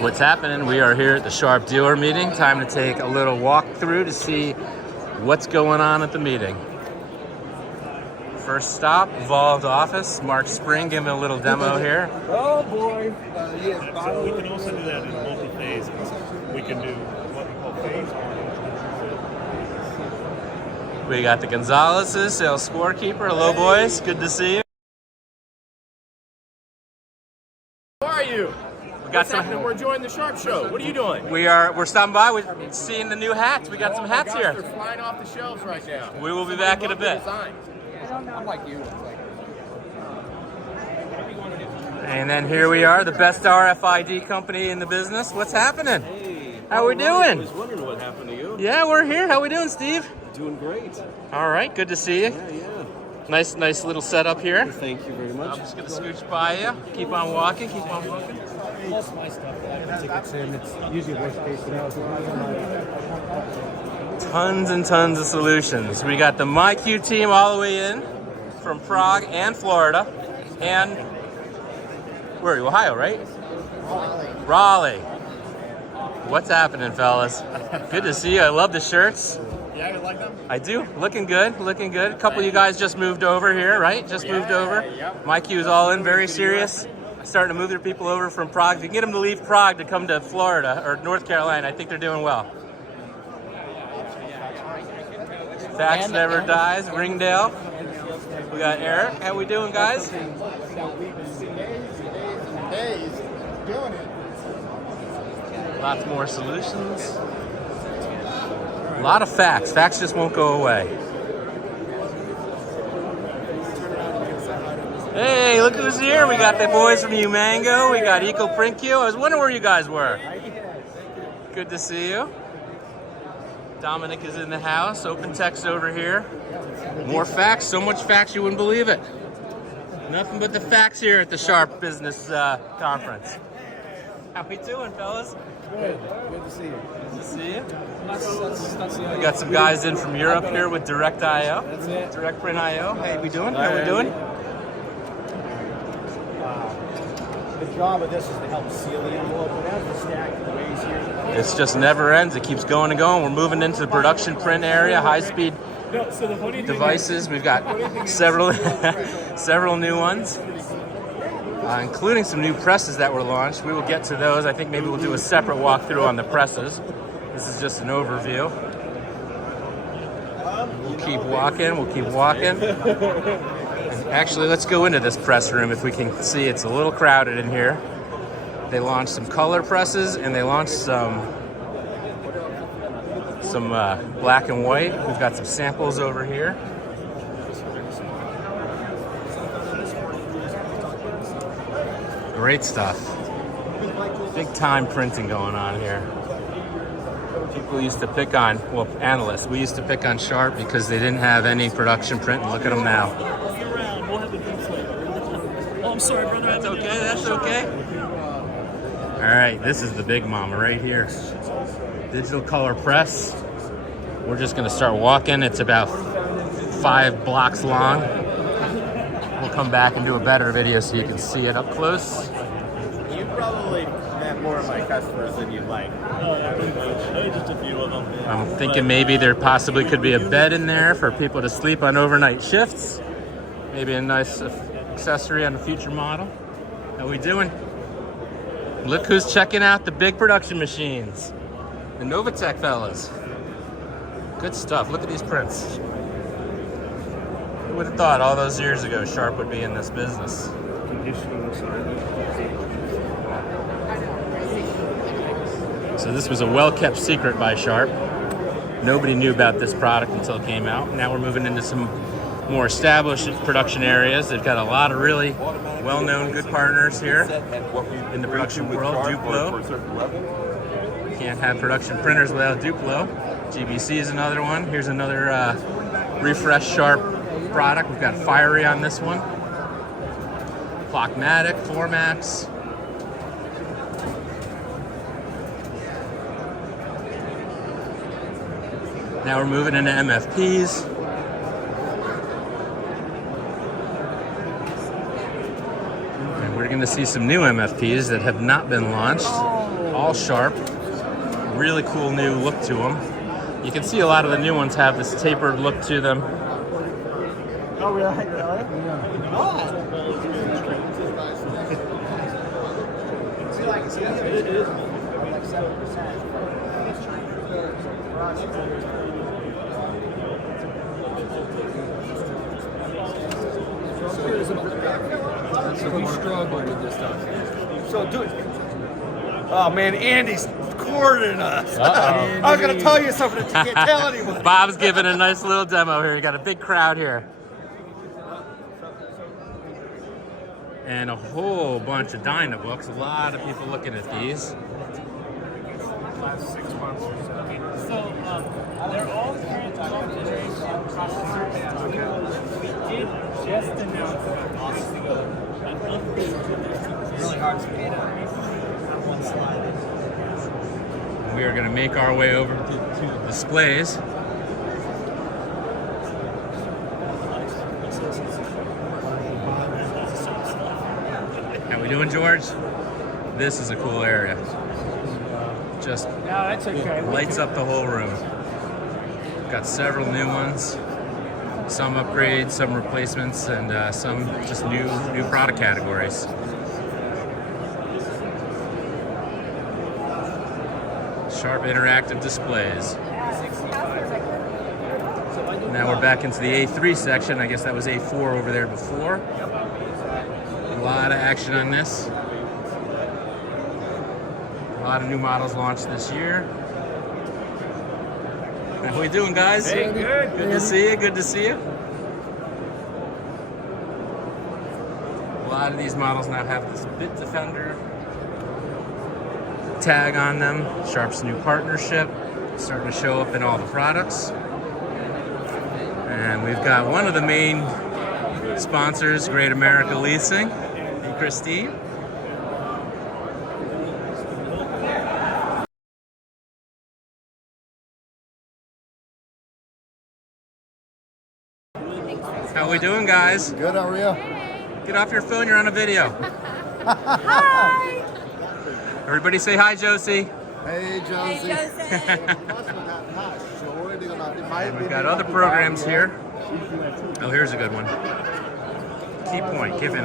What's happening? We are here at the Sharp dealer meeting. Time to take a little walk through to see what's going on at the meeting. First stop, Evolved office. Mark Spring giving a little demo here. Oh boy. So we can also do that in multi-phase. We can do what we call phase. We got the Gonzalez's, sales scorekeeper. Hello, boys. Good to see you. How are you? We got some. We're enjoying the Sharp Show. What are you doing? We're stopping by. We're seeing the new hats. We got some hats They're here. flying off the shelves right now. We will be back in a bit. I'm like you. And then here we are, the best RFID company in the business. What's happening? Hey, How we doing? I was wondering what happened to you. Yeah, we're here. How we doing, Steve? Doing great. All right, good to see you. Yeah. Nice little setup here. Thank you very much. I'm just gonna scooch by you. Keep on walking. Keep on walking. Most of my stuff that I have tickets in, it's usually worst case scenario. Tons and tons of solutions. We got the MyQ team all the way in from Prague and Florida, and where are you? Ohio, right? Raleigh. What's happening, fellas? Good to see you. I love the shirts. Yeah, you like them? I do. Looking good. Looking good. A couple of you guys just moved over here, right? Just moved over. Yep. MyQ's all in, very serious. Starting to move their people over from Prague. If you can get them to leave Prague to come to Florida or North Carolina, I think they're doing well. Fax never dies. Ringdale. We got Eric. How we doing, guys? Lots more solutions. A lot of fax. Fax just won't go away. Hey, look who's here. We got the boys from Umango. We got Eco Print Q. I was wondering where you guys were. Good to see you. Dominic is in the house. Open text over here. More fax. So much fax you wouldn't believe it. Nothing but the fax here at the Sharp Business Conference. How we doing, fellas? Good. Good to see you. Good to see you. That's We got some guys in from Europe here with Direct.io. That's it. Direct Print IO. How we doing? How we doing? The job of this is to help seal the envelope, but as the stack ways here. It's just never ends. It keeps going and going. We're moving into the production print area, high-speed devices. We've got several several new ones, including some new presses that were launched. We will get to those. I think maybe we'll do a separate walkthrough on the presses. This is just an overview. We'll keep walking. We'll keep walking. And actually, let's go into this press room if we can see. It's a little crowded in here. They launched some color presses and they launched some black and white. We've got some samples over here. Great stuff. Big time printing going on here. People used to pick on, well, analysts, we used to pick on Sharp because they didn't have any production print, and look at them now. Oh, I'm sorry, brother. That's okay, that's okay. All right, this is the big mama right here. Digital color press. We're just gonna start walking. It's about 5 blocks long. We'll come back and do a better video so you can see it up close. You probably met more of my customers than you'd like. Oh, yeah, pretty much. Just a few of them. Yeah. I'm thinking maybe there possibly could be a bed in there for people to sleep on overnight shifts. Maybe a nice accessory on a future model. How we doing? Look who's checking out the big production machines. The Novatech fellas. Good stuff. Look at these prints. Who would have thought all those years ago Sharp would be in this business? So this was a well-kept secret by Sharp. Nobody knew about this product until it came out. Now we're moving into some more established production areas. They've got a lot of really well-known good partners here in the production world. Duplo. Can't have production printers without Duplo. GBC is another one. Here's another refresh Sharp product. We've got Fiery on this one. Clockmatic, Formax. Now we're moving into MFPs. And we're going to see some new MFPs that have not been launched. all Sharp. Really cool new look to them. You can see a lot of the new ones have this tapered look to them. Oh, really? So we struggle with this stuff. So, dude. Oh, man, Andy's courting us. I was going to tell you something that you can't tell anyone. Bob's giving a nice little demo here. You got a big crowd here. And a whole bunch of Dynabooks. A lot of people looking at these. Last 6 months or so. They're all current 12th generation processors. We did just announce a few weeks ago an update to this. It's really hard to get on one slide. We are going to make our way over to the displays. How we doing, George? This is a cool area. Just No, that's okay. lights up the whole room. Got several new ones, some upgrades, some replacements, and some just new product categories. Sharp interactive displays. Now we're back into the A3 section. I guess that was A4 over there before. A lot of action on this. A lot of new models launched this year. How we doing, guys? Hey, good. Good to see you. Good to see you. A lot of these models now have this BitDefender tag on them. Sharp's new partnership starting to show up in all the products. And we've got one of the main sponsors, Great America Leasing. Hey, Christine. How we doing, guys? Good, how are you? Get off your phone, you're on a video. Hi! Everybody say hi, Josie. Hey, Josie. And we've got other programs here. Oh, here's a good one. Key Point, giving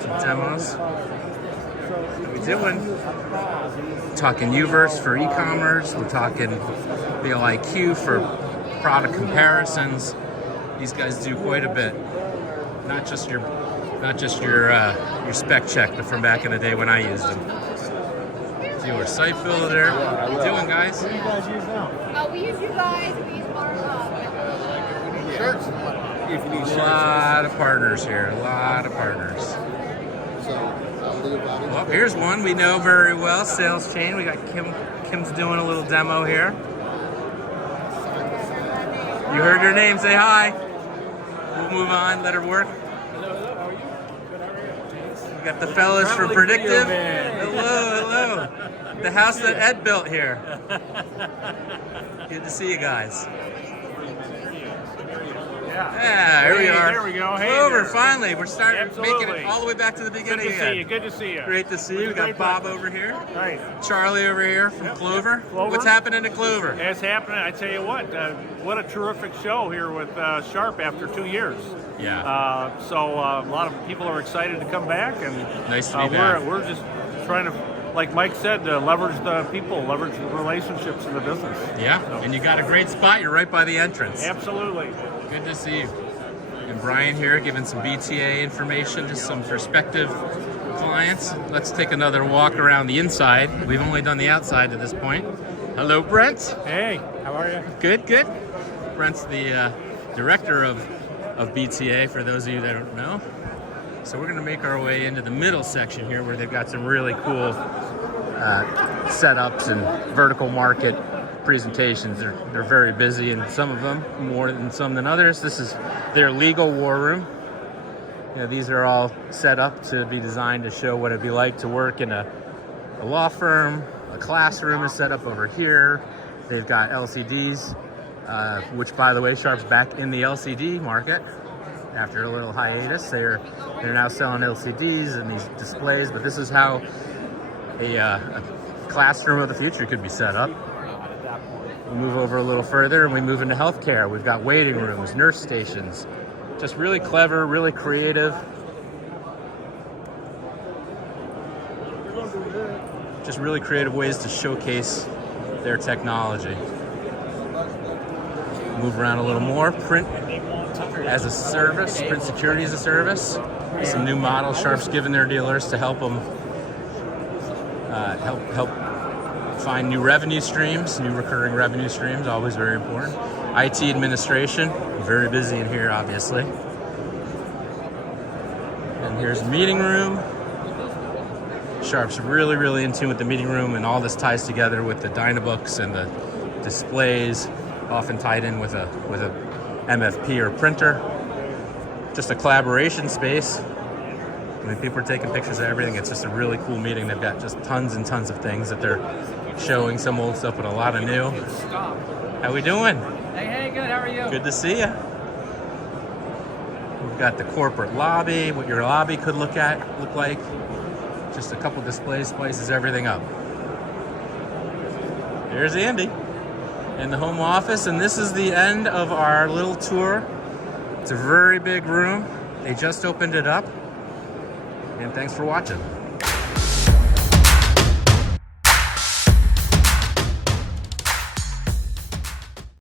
some demos. What we doing? Talking Uverse for e-commerce. We're talking BLIQ for product comparisons. These guys do quite a bit. Not just your spec check, but from back in the day when I used them. Do our site builder. What are you doing, guys? What do you guys use now? We use you guys. We use our Shirts. If you need A shirts. lot of partners here. A lot of partners. Well, here's one we know very well. Sales Chain. We got Kim. Kim's doing a little demo here. You heard your name. Say hi. We'll move on. Let her work. We got the fellas from Predictive. Hello. The house that Ed built here. Good to see you guys. Yeah, here we are. There we go. Hey Clover, there. finally. We're starting making Absolutely. it all the way back to the Good beginning to again. see you. Good to see you. Great to see you. We got Bob over here. Right. Charlie over here from Clover. Clover. What's happening at Clover? It's happening. I tell you what a terrific show here with Sharp after 2 years. Yeah. So a lot of people are excited to come back, and Nice to be back. we're just trying to, like Mike said, leverage the people, leverage the relationships in the business. Yeah, and you got a great spot. You're right by the entrance. Absolutely. Good to see you. And Brian here giving some BTA information to some prospective clients. Let's take another walk around the inside. We've only done the outside to this point. Hello, Brent. Hey, how are you? Good. Brent's the director of BTA, for those of you that don't know. So we're going to make our way into the middle section here where they've got some really cool setups and vertical market presentations. They're very busy, and some of them more than some than others. This is their legal war room. You know, these are all set up to be designed to show what it'd be like to work in a law firm. A classroom is set up over here. They've got LCDs, which, by the way, Sharp's back in the LCD market after a little hiatus. They're now selling LCDs and these displays, but this is how a classroom of the future could be set up. We move over a little further and we move into healthcare. We've got waiting rooms, nurse stations. Just really clever, really creative. Just really creative ways to showcase their technology. Move around a little more. Print as a service, print security as a service. Some new models Sharp's giving their dealers to help them help find new revenue streams, new recurring revenue streams, always very important. IT administration, very busy in here, obviously. And here's the meeting room. Sharp's really, really in tune with the meeting room, and all this ties together with the Dynabooks and the displays, often tied in with a MFP or printer. Just a collaboration space. I mean, people are taking pictures of everything. It's just a really cool meeting. They've got just tons and tons of things that they're showing, some old stuff, but a lot of new. How we doing? Hey, good. How are you? Good to see you. We've got the corporate lobby, what your lobby could look like. Just a couple displays, spices everything up. There's Andy in the home office, and this is the end of our little tour. It's a very big room. They just opened it up. And thanks for watching.